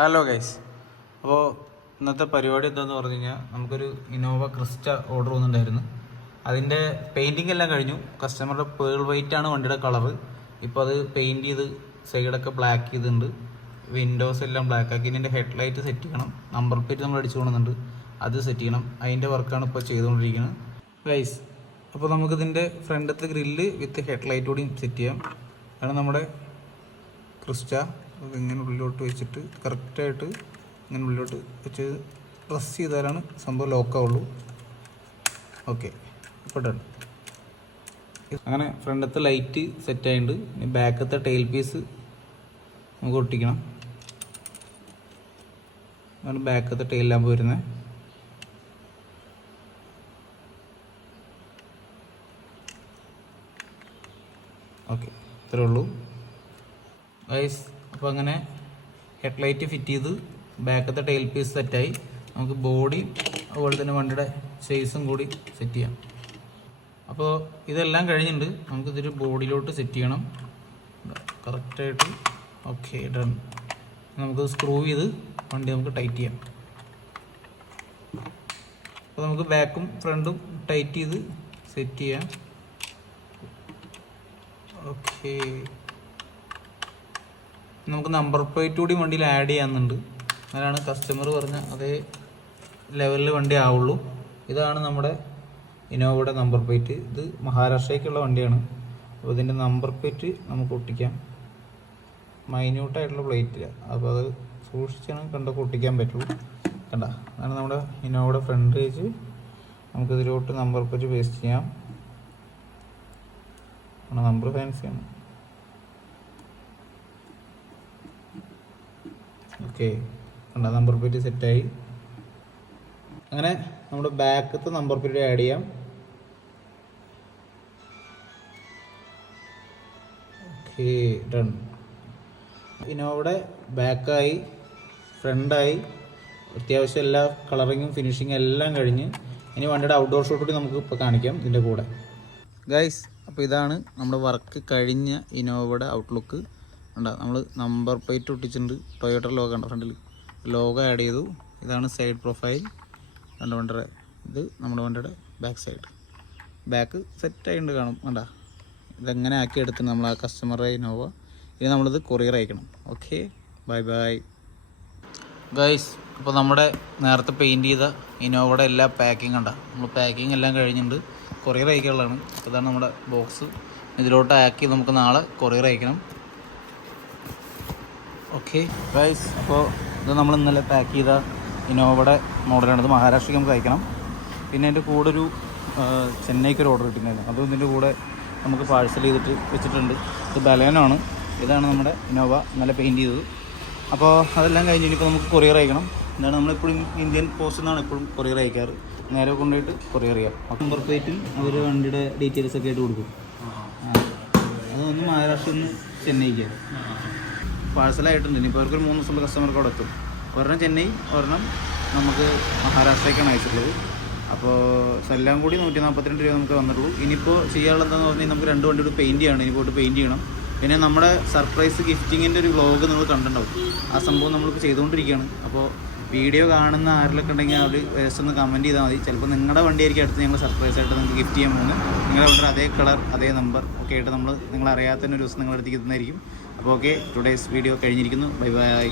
Hello guys. അപ്പോൾ ഇന്നത്തെ പരിപാടി എന്താണെന്ന് പറഞ്ഞു കഴിഞ്ഞാൽ നമുക്കൊരു ഇന്നോവ ക്രിസ്റ്റ ഓർഡർ വന്നിട്ടുണ്ടായിരുന്നു. അതിൻ്റെ പെയിൻറ്റിംഗ് എല്ലാം കഴിഞ്ഞു. കസ്റ്റമറുടെ പേൾ വൈറ്റ് ആണ് വണ്ടിയുടെ കളറ്. ഇപ്പോൾ അത് പെയിൻറ്റ് ചെയ്ത് സൈഡൊക്കെ ബ്ലാക്ക് ചെയ്തിട്ടുണ്ട്. വിൻഡോസ് എല്ലാം ബ്ലാക്ക് ആക്കി. ഇതിൻ്റെ ഹെഡ്ലൈറ്റ് സെറ്റ് ചെയ്യണം. നമ്പർ പ്ലേറ്റ് നമ്മൾ അടിച്ചു കൊണ്ടുവന്നുണ്ട്, അത് സെറ്റ് ചെയ്യണം. അതിൻ്റെ വർക്കാണ് ഇപ്പോൾ ചെയ്തുകൊണ്ടിരിക്കുന്നത് ഗൈസ്. അപ്പോൾ നമുക്കിതിൻ്റെ ഫ്രണ്ടത്തെ ഗ്രില്ല് വിത്ത് ഹെഡ്ലൈറ്റ് കൂടിയും സെറ്റ് ചെയ്യാം. അതാണ് നമ്മുടെ ക്രിസ്റ്റ. ഇങ്ങനെ ഉള്ളിലോട്ട് വെച്ചിട്ട് കറക്റ്റായിട്ട് ഇങ്ങനെ ഉള്ളിലോട്ട് വെച്ച് പ്രസ് ചെയ്താലാണ് സംഭവം ലോക്കാവുള്ളൂ. ഓക്കെ, ഇപ്പോൾ ഡൺ. അങ്ങനെ ഫ്രണ്ടത്തെ ലൈറ്റ് സെറ്റായിട്ടുണ്ട്. ഇനി ബാക്കത്തെ ടെയിൽ പീസ് നമുക്ക് ഒട്ടിക്കണം. അതാണ് ബാക്കത്തെ ടെയിൽ ലാമ്പ് വരുന്നത്. ഓക്കെ, ഇത്രേ ഉള്ളൂ ഗൈസ്. അപ്പോൾ അങ്ങനെ ഹെഡ്ലൈറ്റ് ഫിറ്റ് ചെയ്ത് ബാക്കത്തെ ടെയിൽ പീസ് സെറ്റായി. നമുക്ക് ബോഡി അതുപോലെ തന്നെ വണ്ടിയുടെ സൈസും കൂടി സെറ്റ് ചെയ്യാം. അപ്പോൾ ഇതെല്ലാം കഴിഞ്ഞിട്ടുണ്ട്. നമുക്കിതൊരു ബോഡിയിലോട്ട് സെറ്റ് ചെയ്യണം കറക്റ്റായിട്ട്. Okay, done. നമുക്ക് സ്ക്രൂ ചെയ്ത് വണ്ടി നമുക്ക് ടൈറ്റ് ചെയ്യാം. അപ്പോൾ നമുക്ക് ബാക്കും ഫ്രണ്ടും ടൈറ്റ് ചെയ്ത് സെറ്റ് ചെയ്യാം. ഓക്കെ, നമുക്ക് നമ്പർ പ്ലേറ്റ് കൂടി വണ്ടിയിൽ ആഡ് ചെയ്യാന്നുണ്ട്. അതാണ് കസ്റ്റമർ പറഞ്ഞ അതേ ലെവലിൽ വണ്ടി ആവുള്ളൂ. ഇതാണ് നമ്മുടെ ഇന്നോവയുടെ നമ്പർ പ്ലേറ്റ്. ഇത് മഹാരാഷ്ട്രയ്ക്കുള്ള വണ്ടിയാണ്. അപ്പോൾ ഇതിൻ്റെ നമ്പർ പ്ലേറ്റ് നമുക്ക് ഒട്ടിക്കാം. മൈന്യൂട്ടായിട്ടുള്ള പ്ലേറ്റില്ല, അപ്പോൾ അത് സൂക്ഷിച്ചാണ് കണ്ടൊക്കെ ഒട്ടിക്കാൻ പറ്റുള്ളൂ. കണ്ട, അതാണ് നമ്മുടെ ഇന്നോവയുടെ ഫ്രണ്ട് പേജ്. നമുക്കിതിലോട്ട് നമ്പർ പ്ലേറ്റ് പേസ്റ്റ് ചെയ്യാം. നമ്പർ ഫാൻസിയാണ്. ഓക്കെ, കണ്ട, നമ്പർ പ്ലേറ്റ് സെറ്റായി. അങ്ങനെ നമ്മുടെ ബാക്കത്തെ നമ്പർ പ്ലേറ്റ് ആഡ് ചെയ്യാം. Okay, done. ഇന്നോവയുടെ ബാക്കായി, ഫ്രണ്ടായി, അത്യാവശ്യം എല്ലാ കളറിങ്ങും ഫിനിഷിങ്ങും എല്ലാം കഴിഞ്ഞ് ഇനി വണ്ടിയുടെ ഔട്ട്ഡോർ ഷോട്ട് കൂടി നമുക്ക് ഇപ്പോൾ കാണിക്കാം ഇതിൻ്റെ കൂടെ ഗൈസ്. അപ്പോൾ ഇതാണ് നമ്മുടെ വർക്ക് കഴിഞ്ഞ ഇന്നോവയുടെ ഔട്ട്ലുക്ക്. കണ്ട, നമ്മൾ നമ്പർ പ്ലേറ്റ് ഒട്ടിച്ചിട്ടുണ്ട്. ടൊയോട്ട ലോഗോ ഉണ്ട് ഫ്രണ്ടിൽ, ലോഗോ ആഡ് ചെയ്തു. ഇതാണ് സൈഡ് പ്രൊഫൈൽ. കണ്ട വണ്ടിയുടെ ഇത് നമ്മുടെ വണ്ടിയുടെ ബാക്ക് സൈഡ്. ബാക്ക് സെറ്റായിട്ടുണ്ട് കാണും. കണ്ട, ഇതെങ്ങനെ ആക്കി എടുത്ത് നമ്മൾ ആ കസ്റ്റമറെ ഇന്നോവ. ഇനി നമ്മളിത് കൊറിയർ അയക്കണം. Okay, bye bye guys. അപ്പോൾ നമ്മുടെ നേരത്തെ പെയിൻറ്റ് ചെയ്ത ഇന്നോവയുടെ എല്ലാ പാക്കിങ് കണ്ട, നമ്മൾ പാക്കിങ് എല്ലാം കഴിഞ്ഞിട്ടുണ്ട്. കൊറിയർ അയക്കാനുള്ളതാണ്. ഇതാണ് നമ്മുടെ ബോക്സ്. ഇതിലോട്ട് ആക്കി നമുക്ക് നാളെ കൊറിയർ അയക്കണം. ഓക്കെ ഗൈസ്, അപ്പോൾ ഇത് നമ്മൾ ഇന്നലെ പാക്ക് ചെയ്ത ഇന്നോവയുടെ മോഡലാണ്. ഇത് മഹാരാഷ്ട്രയ്ക്ക് നമുക്ക് അയക്കണം. പിന്നെ അതിൻ്റെ കൂടെ ഒരു ചെന്നൈക്ക് ഒരു ഓർഡർ കിട്ടുന്നുണ്ടായിരുന്നു. അതും ഇതിൻ്റെ കൂടെ നമുക്ക് പാഴ്സൽ ചെയ്തിട്ട് വെച്ചിട്ടുണ്ട്. ഇത് ബലേനാണ്. ഇതാണ് നമ്മുടെ ഇന്നോവ ഇന്നലെ പെയിൻറ്റ് ചെയ്തത്. അപ്പോൾ അതെല്ലാം കഴിഞ്ഞ് ഇനിയിപ്പോൾ നമുക്ക് കൊറിയർ അയക്കണം. എന്താണ് നമ്മളെപ്പോഴും ഇന്ത്യൻ പോസ്റ്റ് എന്നാണ് എപ്പോഴും കൊറിയർ അയക്കാറ്. നേരെ കൊണ്ടുപോയിട്ട് കൊറിയർ ചെയ്യാം. നമ്പർ പ്ലേറ്റും അവർ വണ്ടിയുടെ ഡീറ്റെയിൽസ് ഒക്കെ ആയിട്ട് കൊടുക്കും. അതൊന്ന് മഹാരാഷ്ട്രയിൽ നിന്ന് ചെന്നൈക്കാണ് പാഴ്സലായിട്ടുണ്ട്. ഇനിയിപ്പോൾ അവർക്കൊരു 3 ദിവസമുള്ള കസ്റ്റമർക്ക് അവിടെ എത്തും. ഒരെണ്ണം ചെന്നൈ, ഒരെണ്ണം നമുക്ക് മഹാരാഷ്ട്രയ്ക്കാണ് അയച്ചിട്ടുള്ളത്. അപ്പോൾ എല്ലാം കൂടി 142 രൂപ നമുക്ക് വന്നിട്ടുള്ളൂ. ഇനിയിപ്പോൾ ചെയ്യാനുള്ള എന്താണെന്ന് പറഞ്ഞാൽ നമുക്ക് 2 വണ്ടി കൂടി പെയിൻറ്റ് ചെയ്യണം. ഇനി പോയിട്ട് പെയിൻറ്റ് ചെയ്യണം. പിന്നെ നമ്മുടെ സർപ്രൈസ് ഗിഫ്റ്റിങ്ങിൻ്റെ ഒരു വ്ളോഗ് നിങ്ങൾ കണ്ടിട്ടുണ്ടാവും. ആ സംഭവം നമ്മളിപ്പോൾ ചെയ്തുകൊണ്ടിരിക്കുകയാണ്. അപ്പോൾ വീഡിയോ കാണുന്ന ആരിലൊക്കെ ഉണ്ടെങ്കിൽ അവർ ജസ്റ്റ് ഒന്ന് കമൻറ്റ് ചെയ്താൽ മതി. ചിലപ്പോൾ നിങ്ങളുടെ വണ്ടിയായിരിക്കും അടുത്ത് ഞങ്ങൾ സർപ്രൈസ് ആയിട്ട് നിങ്ങൾക്ക് ഗിഫ്റ്റ് ചെയ്യാൻ പോകുന്നത്. നിങ്ങളുടെ വണ്ടിയുടെ അതേ കളർ അതേ നമ്പർ ഒക്കെ ആയിട്ട് നമ്മൾ നിങ്ങളറിയാത്തതിന് ഒരു ദിവസം നിങ്ങളുടെ അടുത്തേക്ക് എത്തുന്നതായിരിക്കും. അപ്പോൾ ഓക്കെ, ടുഡേയ്സ് വീഡിയോ കഴിഞ്ഞിരിക്കുന്നു. Bye bye.